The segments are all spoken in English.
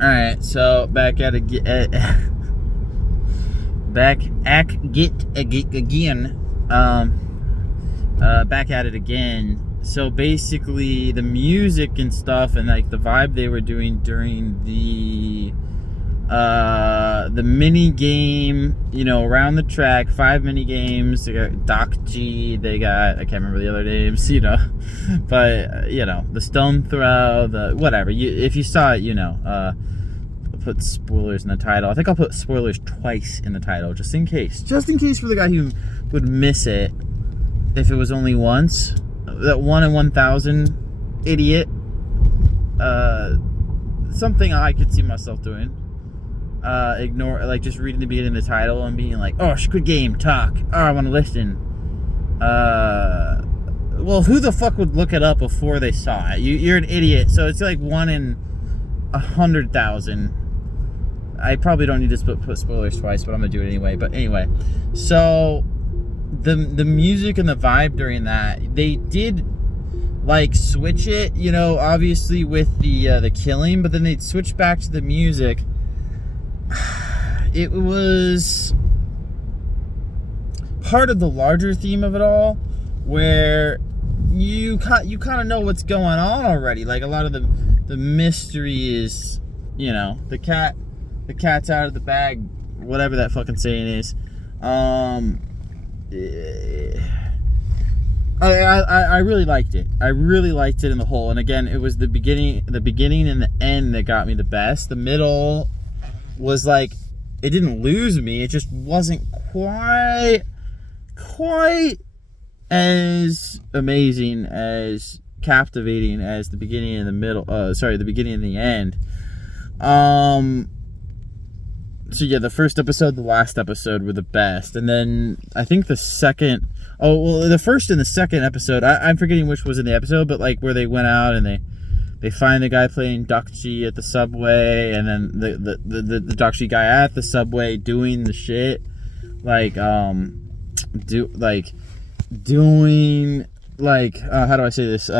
Alright, so back at it again. Back at it again. So basically, the music and stuff, and like the vibe they were doing during the mini game, around the track, 5 mini games. They got Doc G, they got, I can't remember the other names, but the stone throw, the whatever. If you saw it, I'll put spoilers in the title. I think I'll put spoilers twice in the title, just in case for the guy who would miss it if it was only once. That 1 in 1,000 idiot. Something I could see myself doing. Ignore, like, just reading the beginning of the title and being like, oh, Squid Game, talk. Oh, I want to listen. Well, who the fuck would look it up before they saw it? You're an idiot. So it's like 1 in 100,000. I probably don't need to put spoilers twice, but I'm gonna do it anyway. But anyway, so the music and the vibe during that, they did like switch it, obviously with the killing, but then they'd switch back to the music. It was part of the larger theme of it all, where you kind of know what's going on already. Like, a lot of the mystery is, the cat's out of the bag, whatever that fucking saying is. I really liked it. I really liked it in the whole. And again, it was the beginning and the end that got me the best. The middle was like, it didn't lose me. It just wasn't quite as amazing, as captivating as the beginning and the middle. The beginning and the end. So yeah, the first episode, the last episode were the best. And then I think the first and the second episode, I'm forgetting which was in the episode, but like where they went out and they find the guy playing Doc G at the subway, and then the Doc G guy at the subway doing the shit, how do I say this?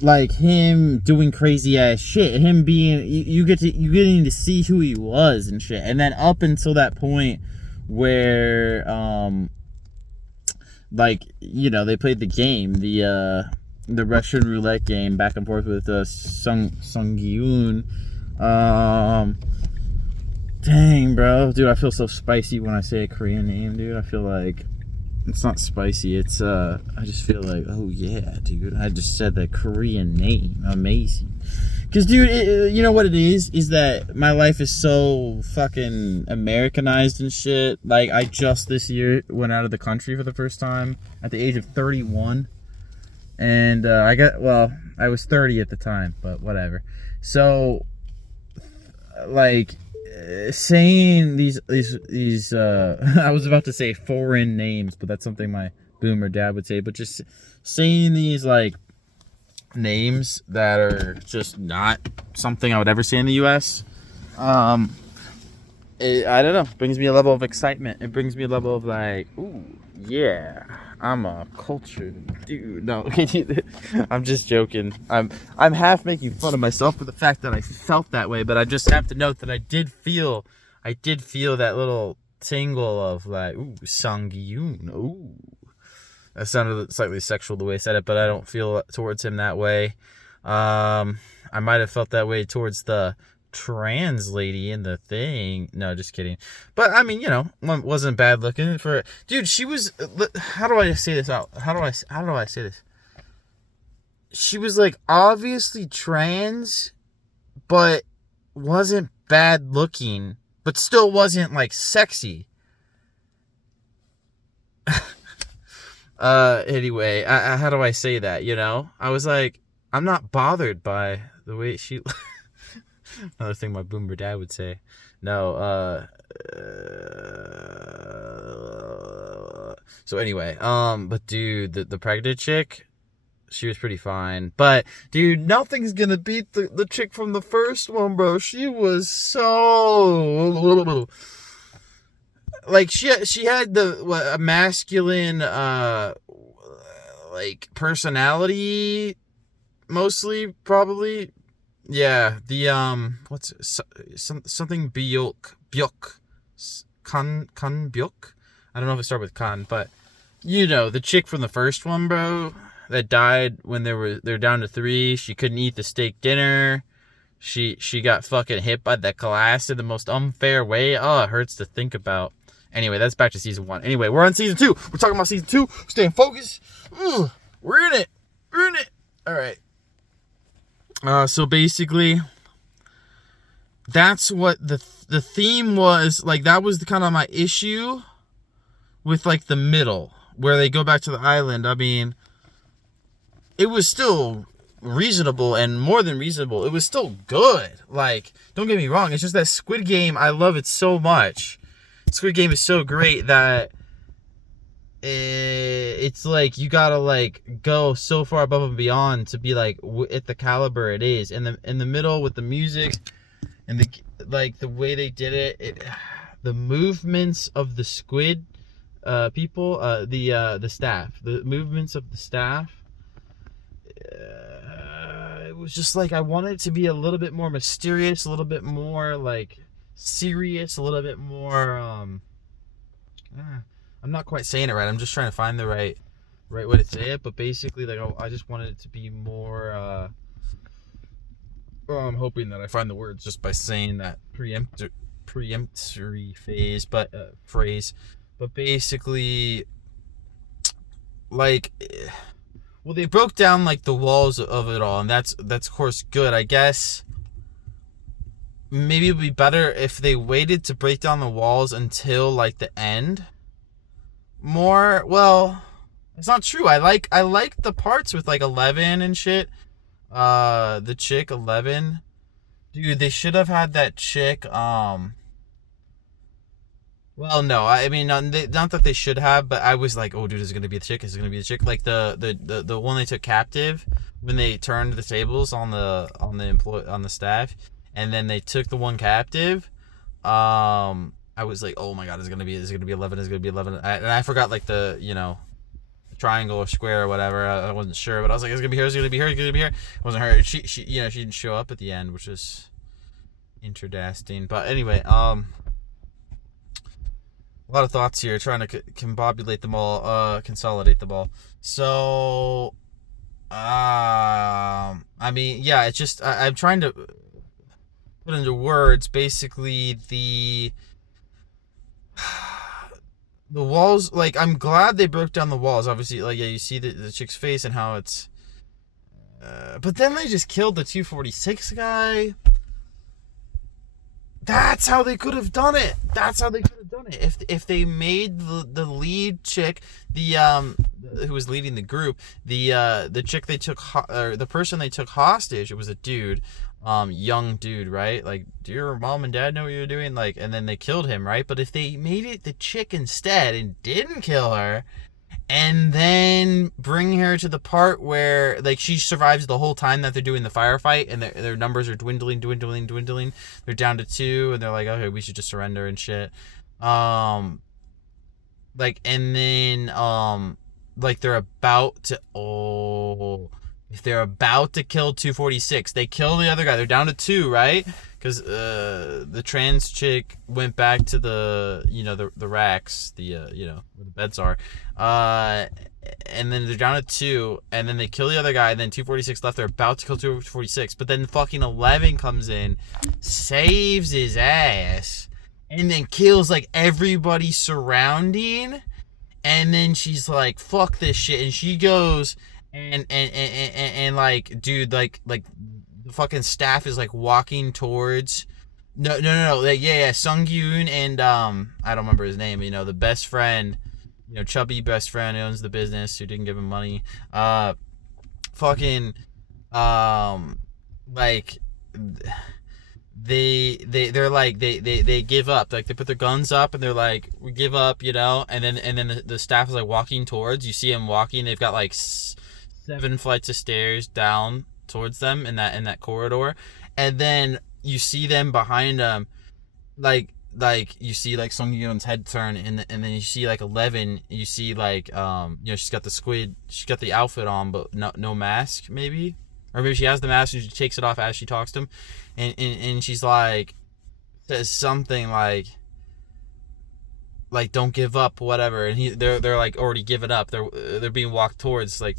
Like him doing crazy ass shit, him being, you getting to see who he was and shit. And then up until that point where they played the game, the Russian roulette game, back and forth with Sung Gi-un. Dang, bro, dude, I feel so spicy when I say a Korean name, dude. I feel like it's not spicy. It's I just feel like, oh yeah, dude, I just said the Korean name. Amazing. Because, dude, you know what it is that my life is so fucking Americanized and shit. Like, I just this year went out of the country for the first time at the age of 31. And I was 30 at the time, but whatever. So, like, saying these I was about to say foreign names, but that's something my boomer dad would say, but just saying these like names that are just not something I would ever say in the US, I don't know, brings me a level of excitement. It brings me a level of like, ooh, yeah, I'm a cultured dude. No, I'm just joking. I'm half making fun of myself for the fact that I felt that way, but I just have to note that I did feel that little tingle of like, ooh, Sung Gi-un. Ooh, that sounded slightly sexual the way I said it, but I don't feel towards him that way. I might have felt that way towards the trans lady in the thing. No, just kidding. But I mean, wasn't bad looking for, dude. She was, how do I say this out? How do I say this? She was like obviously trans, but wasn't bad looking, but still wasn't like sexy. Anyway, how do I say that? I was like, I'm not bothered by the way she. Another thing my boomer dad would say. No, so anyway, but dude, the pregnant chick, she was pretty fine. But dude, nothing's gonna beat the chick from the first one, bro. She was so like, she had a masculine like personality, mostly, probably. Yeah, the something Byuk, Kan Byuk. I don't know if it started with Kan, but you know the chick from the first one, bro, that died when they're down to 3. She couldn't eat the steak dinner. She got fucking hit by the glass in the most unfair way. Oh, it hurts to think about. Anyway, that's back to season 1. Anyway, we're on season 2. We're talking about season 2. Staying focused. We're in it. We're in it. All right. So basically, that's what the theme was. Like, that was the kind of my issue with, like, the middle, where they go back to the island. I mean, it was still reasonable, and more than reasonable, it was still good. Like, don't get me wrong, it's just that Squid Game, I love it so much. Squid Game is so great that it's like you gotta like go so far above and beyond to be like at the caliber it is. In the middle with the music and the way they did it, the movements of the squid people, the staff, the movements of the staff, it was just like I wanted it to be a little bit more mysterious, a little bit more like serious, a little bit more I'm not quite saying it right. I'm just trying to find the right way to say it. But basically, like, I just wanted it to be more. I'm hoping that I find the words just by saying that preemptory phase, phrase. But basically, like, well, they broke down like the walls of it all, and that's of course good. I guess maybe it would be better if they waited to break down the walls until like the end. More, well, it's not true. I like the parts with like 11 and shit. The chick 11, dude. They should have had that chick. Well, no, I mean not that they should have, but I was like, oh, dude, is it gonna be the chick? Is it gonna be the chick? Like the one they took captive when they turned the tables on the staff, and then they took the one captive. I was like, oh my god, is it gonna be 11? Is it gonna be 11? And I forgot like the triangle or square or whatever. I wasn't sure, but I was like, it's gonna be her. It's gonna be her. It's gonna be her. It wasn't her. She she didn't show up at the end, which was interesting. But anyway, a lot of thoughts here, trying to combobulate them all, consolidate them all. So, I mean, yeah, it's just I'm trying to put into words basically the walls. Like, I'm glad they broke down the walls. Obviously, like, yeah, you see the chick's face and how it's but then they just killed the 246 guy. That's how they could have done it. If they made the lead chick, who was leading the group, the chick they took or the person they took hostage, it was a dude, young dude, right? Like, do your mom and dad know what you're doing? Like, and then they killed him, right? But if they made it the chick instead and didn't kill her, and then bring her to the part where like she survives the whole time that they're doing the firefight, and their numbers are dwindling. They're down to 2, and they're like, okay, we should just surrender and shit. Like, and then like they're about to if they're about to kill 246, they kill the other guy. They're down to 2, right? Because the trans chick went back to the the racks, where the beds are, and then they're down to 2, and then they kill the other guy, and then 246 left. They're about to kill 246, but then fucking 11 comes in, saves his ass, and then kills like everybody surrounding. And then she's like, fuck this shit, and she goes and like, dude, like the fucking staff is like walking towards no like, yeah, Sung-Yoon and I don't remember his name, the best friend, chubby best friend who owns the business, who didn't give him money, fucking like they're like they give up, like they put their guns up and they're like, we give up, and then the staff is like walking towards, you see them walking, they've got like 7 flights of stairs down towards them in that corridor, and then you see them behind them, like you see like Sung Yoon's head turn, and then you see like 11, you see like she's got the outfit on but no mask maybe, or maybe she has the mask and she takes it off as she talks to him, and she's like, says something like don't give up, whatever, and they're like already given up. They're being walked towards, like,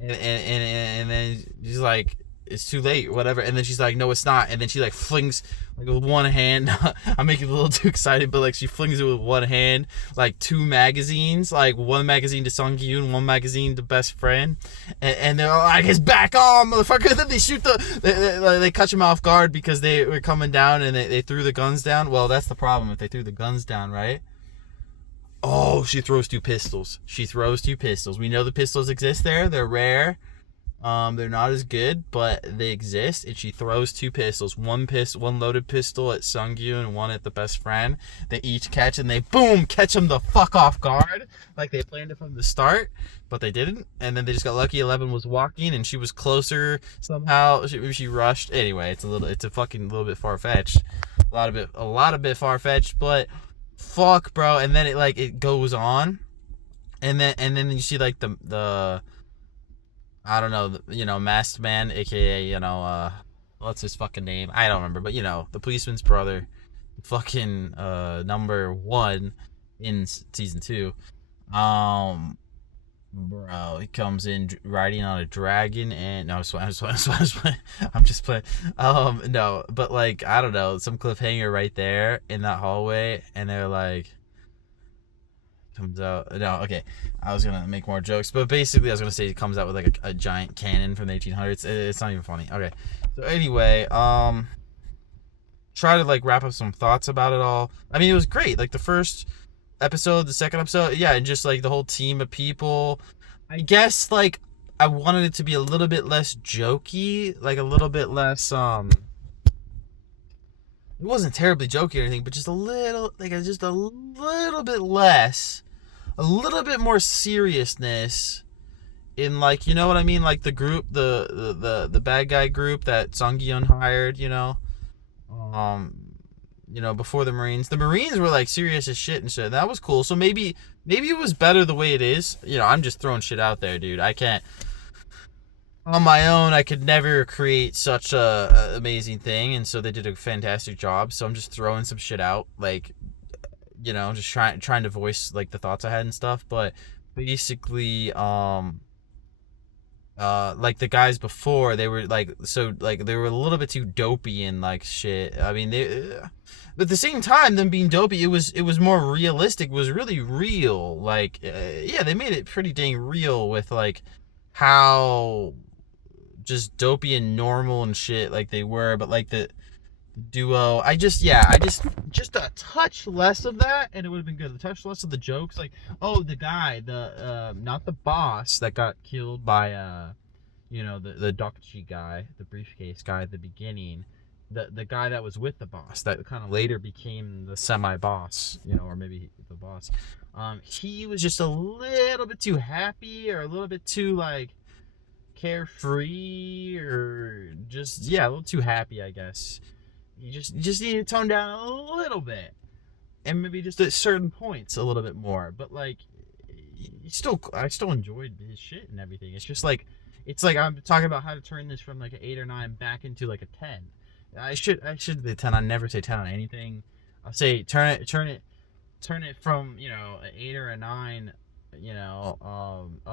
and then she's like, it's too late, whatever, and then she's like, no, it's not, and then she like flings, like, with one hand. I'm making it a little too excited, but like she flings it with one hand, like 2 magazines, like 1 magazine to Sung Yoon, 1 magazine to best friend, and they're like, it's back on, motherfucker. Then they shoot they catch him off guard because they were coming down and they threw the guns down. Well, that's the problem, if they threw the guns down, right? Oh, she throws 2 pistols. She throws 2 pistols. We know the pistols exist there. They're rare. They're not as good, but they exist. And she throws 2 pistols. One loaded pistol at Sungyoon and 1 at the best friend. They each catch, and they boom, catch them the fuck off guard, like they planned it from the start, but they didn't. And then they just got lucky. 11 was walking, and she was closer somehow. She rushed. Anyway, it's a fucking little bit far fetched. A lot of bit far fetched, but. Fuck, bro. And then it goes on, and then you see like the I don't know, masked man, aka, what's his fucking name, I don't remember, but the policeman's brother, fucking number 1 in season 2. Bro, he comes in riding on a dragon, and no, I'm just playing. No, but like, I don't know, some cliffhanger right there in that hallway, and they're like, comes out. No, okay, I was gonna make more jokes, but basically, I was gonna say he comes out with like a giant cannon from the 1800s. It's not even funny. Okay, so anyway, try to like wrap up some thoughts about it all. I mean, it was great. Like the first episode, the second episode, yeah, and just like the whole team of people. I guess like I wanted it to be a little bit less jokey, like a little bit less it wasn't terribly jokey or anything, but just a little bit less, a little bit more seriousness in, like, you know what I mean, like the group, the bad guy group that Sung-Gi-yeon hired, before the Marines. The Marines were like serious as shit and shit. That was cool. So maybe it was better the way it is. I'm just throwing shit out there, dude. I can't, on my own, I could never create such a amazing thing, and so they did a fantastic job. So I'm just throwing some shit out, like, just trying to voice like the thoughts I had and stuff. But basically, like the guys before, they were like, so like they were a little bit too dopey and like shit. I mean, but at the same time, them being dopey, it was more realistic. It was really real. Like, yeah, they made it pretty dang real with like how just dopey and normal and shit like they were. But like the duo, I just a touch less of that, and it would have been good. A touch less of the jokes, like, oh, the guy, not the boss that got killed by the Dokchi guy, the briefcase guy at the beginning, the guy that was with the boss that kind of later became the semi-boss, or maybe the boss. He was just a little bit too happy, or a little bit too like carefree, or just, yeah, a little too happy, I guess. You just need to tone down a little bit, and maybe just at certain points a little bit more. But like, I still enjoyed his shit and everything. It's just like, I'm talking about how to turn this from like an 8 or 9 back into like a 10. I should be a 10. I never say 10 on anything. I'll say turn it from an 8 or a 9,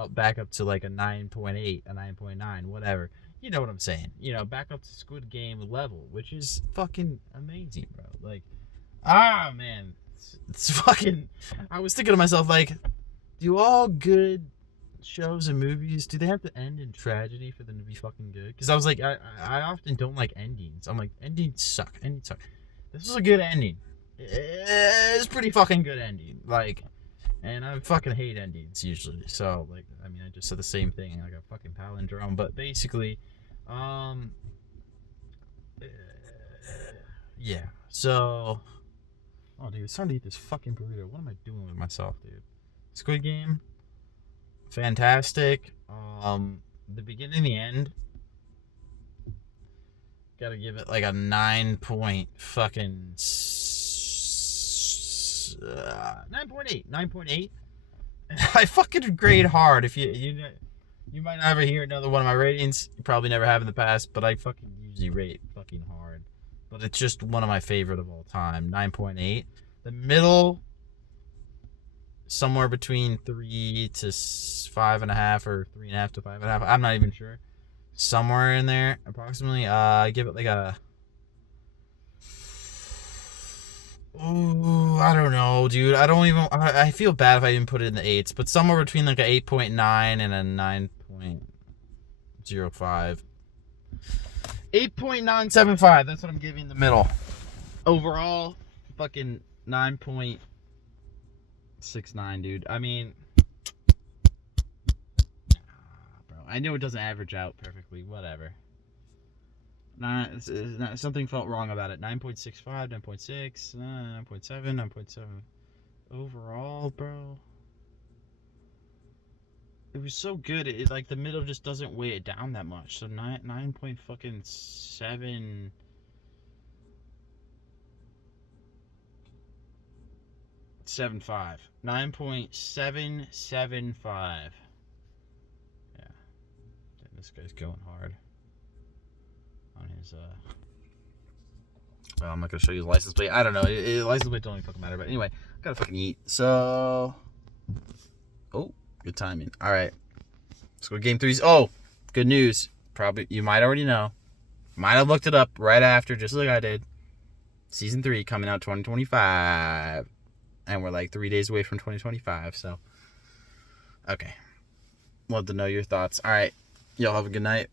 back up to like a 9.8, a 9.9, whatever. You know what I'm saying? Back up to Squid Game level, which is fucking amazing, bro. Like, man, it's fucking. I was thinking to myself, like, do all good shows and movies, do they have to end in tragedy for them to be fucking good? Because I was like, I often don't like endings. I'm like, endings suck. This was a good ending. It's pretty fucking good ending. Like, and I fucking hate endings usually. So, like, I mean, I just said the same thing, like a fucking palindrome. But basically, yeah. So, oh, dude, it's time to eat this fucking burrito. What am I doing with myself, dude? Squid Game, fantastic. The beginning and the end, gotta give it like a 9 point fucking 9.8. I fucking grade hard. If you You might never hear another one of my ratings. You probably never have in the past, but I fucking usually rate fucking hard. But it's just one of my favorite of all time. 9.8. The middle, somewhere between 3 to 5.5 or 3.5 to 5.5. I'm not even sure. Somewhere in there, approximately. I give it like a. Ooh, I don't know, dude. I don't even. I feel bad if I didn't put it in the eights, but somewhere between like a 8.9 and a 9.05. 8.975. That's what I'm giving the middle. Overall, fucking 9.69, dude. I mean, bro. I know it doesn't average out perfectly. Whatever. Something felt wrong about it. 9.65, 9.6, 9.7, 9.7. Overall, bro. It was so good. It like the middle just doesn't weigh it down that much. So 9.7. 7.5. 9.775. Yeah. This guy's going hard on his well, I'm not gonna show you the license plate. I don't know. License plate don't even fucking matter. But anyway, I gotta fucking eat. So, oh, good timing. All right, let's go game 3. Oh, good news. Probably you might already know. Might have looked it up right after, just like I did. Season 3 coming out 2025, and we're like 3 days away from 2025. So, okay. Love to know your thoughts. All right, y'all have a good night.